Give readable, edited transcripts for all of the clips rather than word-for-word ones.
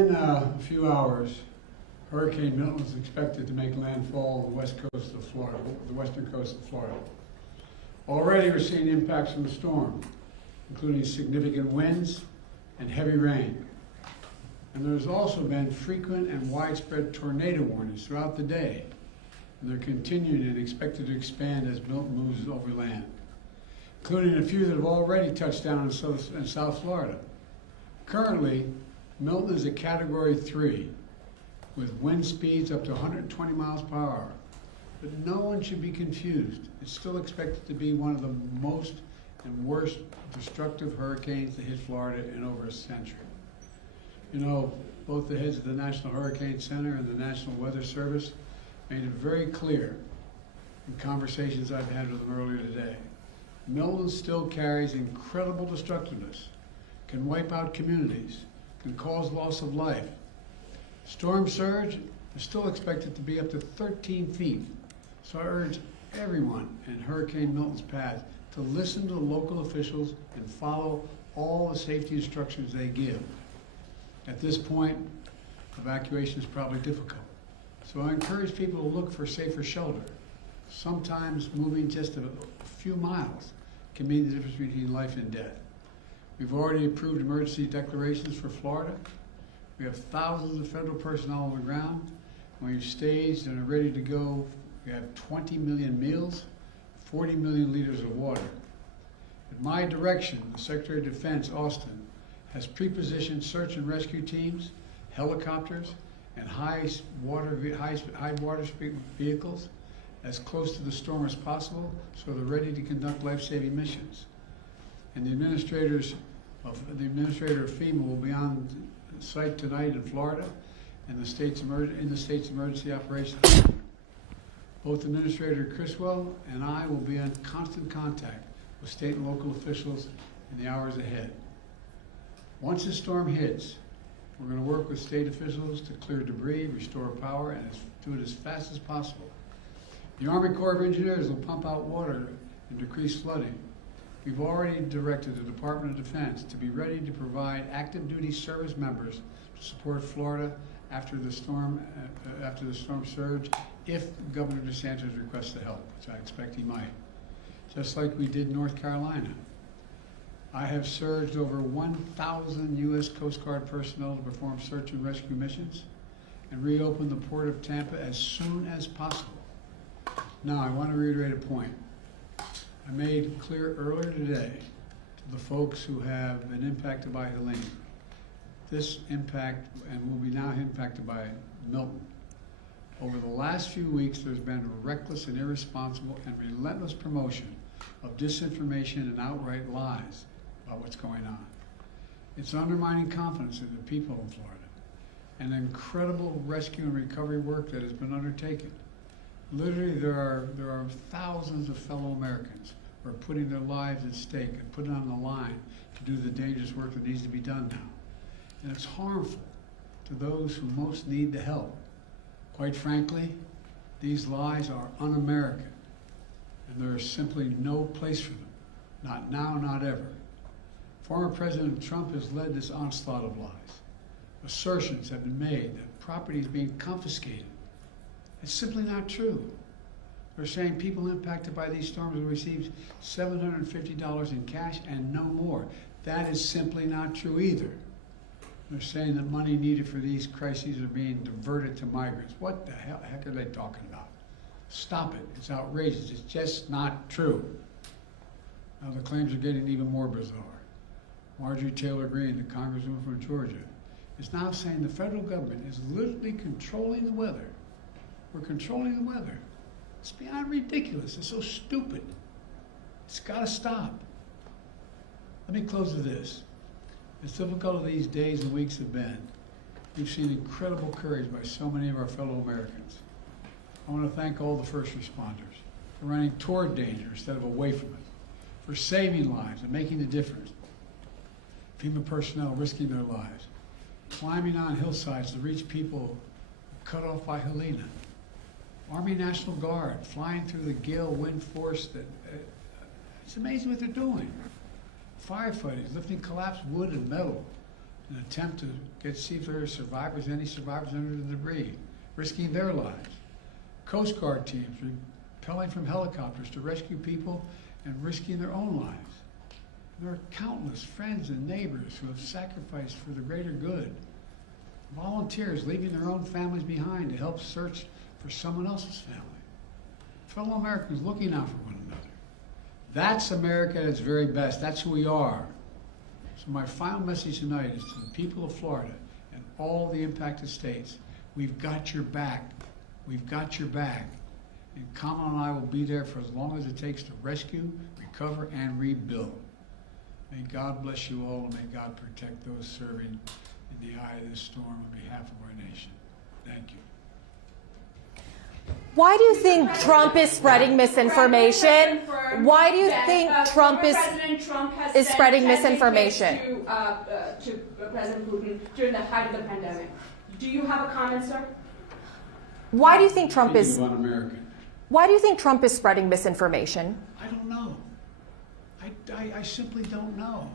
In a few hours, Hurricane Milton is expected to make landfall on the western coast of Florida. Already we're seeing impacts from the storm, including significant winds and heavy rain. And there's also been frequent and widespread tornado warnings throughout the day. And they're continuing and expected to expand as Milton moves over land, including a few that have already touched down in South Florida. Currently, Milton is a Category 3 with wind speeds up to 120 miles per hour. But no one should be confused. It's still expected to be one of the most and worst destructive hurricanes to hit Florida in over a century. You know, both the heads of the National Hurricane Center and the National Weather Service made it very clear in conversations I've had with them earlier today. Milton still carries incredible destructiveness, can wipe out communities, can cause loss of life. Storm surge is still expected to be up to 13 feet. So I urge everyone in Hurricane Milton's path to listen to the local officials and follow all the safety instructions they give. At this point, evacuation is probably difficult. So I encourage people to look for safer shelter. Sometimes moving just a few miles can mean the difference between life and death. We've already approved emergency declarations for Florida. We have thousands of federal personnel on the ground. We've staged and are ready to go. We have 20 million meals, 40 million liters of water. At my direction, the Secretary of Defense, Austin, has pre-positioned search and rescue teams, helicopters, and high water speed vehicles as close to the storm as possible, so they're ready to conduct life-saving missions. And the administrator of FEMA will be on site tonight in Florida, and in the state's emergency operations center. Both Administrator Criswell and I will be in constant contact with state and local officials in the hours ahead. Once the storm hits, we're going to work with state officials to clear debris, restore power, and do it as fast as possible. The Army Corps of Engineers will pump out water and decrease flooding. We've already directed the Department of Defense to be ready to provide active duty service members to support Florida after the storm surge, if Governor DeSantis requests the help, which I expect he might. Just like we did in North Carolina. I have surged over 1,000 U.S. Coast Guard personnel to perform search and rescue missions and reopen the Port of Tampa as soon as possible. Now, I want to reiterate a point I made clear earlier today to the folks who have been impacted by Helene. This impact, and will be now impacted by Milton. Over the last few weeks, there's been reckless and irresponsible and relentless promotion of disinformation and outright lies about what's going on. It's undermining confidence in the people in Florida and incredible rescue and recovery work that has been undertaken. Literally, there are thousands of fellow Americans who are putting their lives at stake and putting on the line to do the dangerous work that needs to be done now. And it's harmful to those who most need the help. Quite frankly, these lies are un-American, and there is simply no place for them. Not now, not ever. Former President Trump has led this onslaught of lies. Assertions have been made that property is being confiscated. It's simply not true. They're saying people impacted by these storms will receive $750 in cash and no more. That is simply not true either. They're saying that money needed for these crises are being diverted to migrants. What the heck are they talking about? Stop it. It's outrageous. It's just not true. Now the claims are getting even more bizarre. Marjorie Taylor Greene, the Congresswoman from Georgia, is now saying the federal government is literally controlling the weather. We're controlling the weather. It's beyond ridiculous. It's so stupid. It's got to stop. Let me close with this. As difficult as these days and weeks have been, we've seen incredible courage by so many of our fellow Americans. I want to thank all the first responders for running toward danger instead of away from it, for saving lives and making a difference. FEMA personnel risking their lives, climbing on hillsides to reach people cut off by Helene. Army National Guard flying through the gale wind force that it's amazing what they're doing. Firefighters lifting collapsed wood and metal an attempt to see if there are survivors, any survivors under the debris, risking their lives. Coast Guard teams rappelling from helicopters to rescue people and risking their own lives. There are countless friends and neighbors who have sacrificed for the greater good. Volunteers leaving their own families behind to help search for someone else's family. Fellow Americans looking out for one another. That's America at its very best. That's who we are. So my final message tonight is to the people of Florida and all the impacted states. We've got your back. We've got your back. And Kamala and I will be there for as long as it takes to rescue, recover, and rebuild. May God bless you all, and may God protect those serving in the eye of this storm on behalf of our nation. Thank you. Why do you think Trump is spreading misinformation? Why do you think Trump is spreading misinformation? To President Putin during the height of the pandemic. Do you have a comment, sir? Why do you think Trump is? Un-American. Why do you think Trump is spreading misinformation? I don't know. I simply don't know.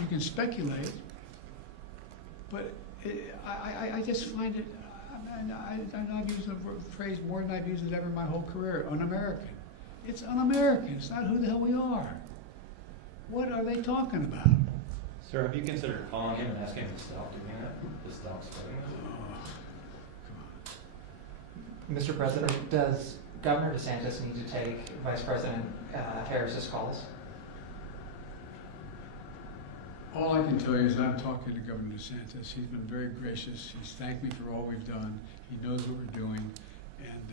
You can speculate, but I just find it. I've used the phrase more than I've used it ever in my whole career. Un-American. It's un-American. It's not who the hell we are. What are they talking about? Sir, have you considered calling him and asking him to stop doing that? To stop spreading it? Come on. Mr. President, does Governor DeSantis need to take Vice President Harris's calls? All I can tell you is I'm talking to Governor DeSantis. He's been very gracious. He's thanked me for all we've done. He knows what we're doing, and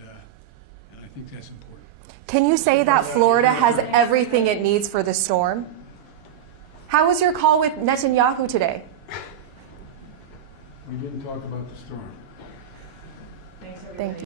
I think that's important. Can you say that Florida has everything it needs for the storm? How was your call with Netanyahu today? We didn't talk about the storm. Thanks, everybody. Thank you.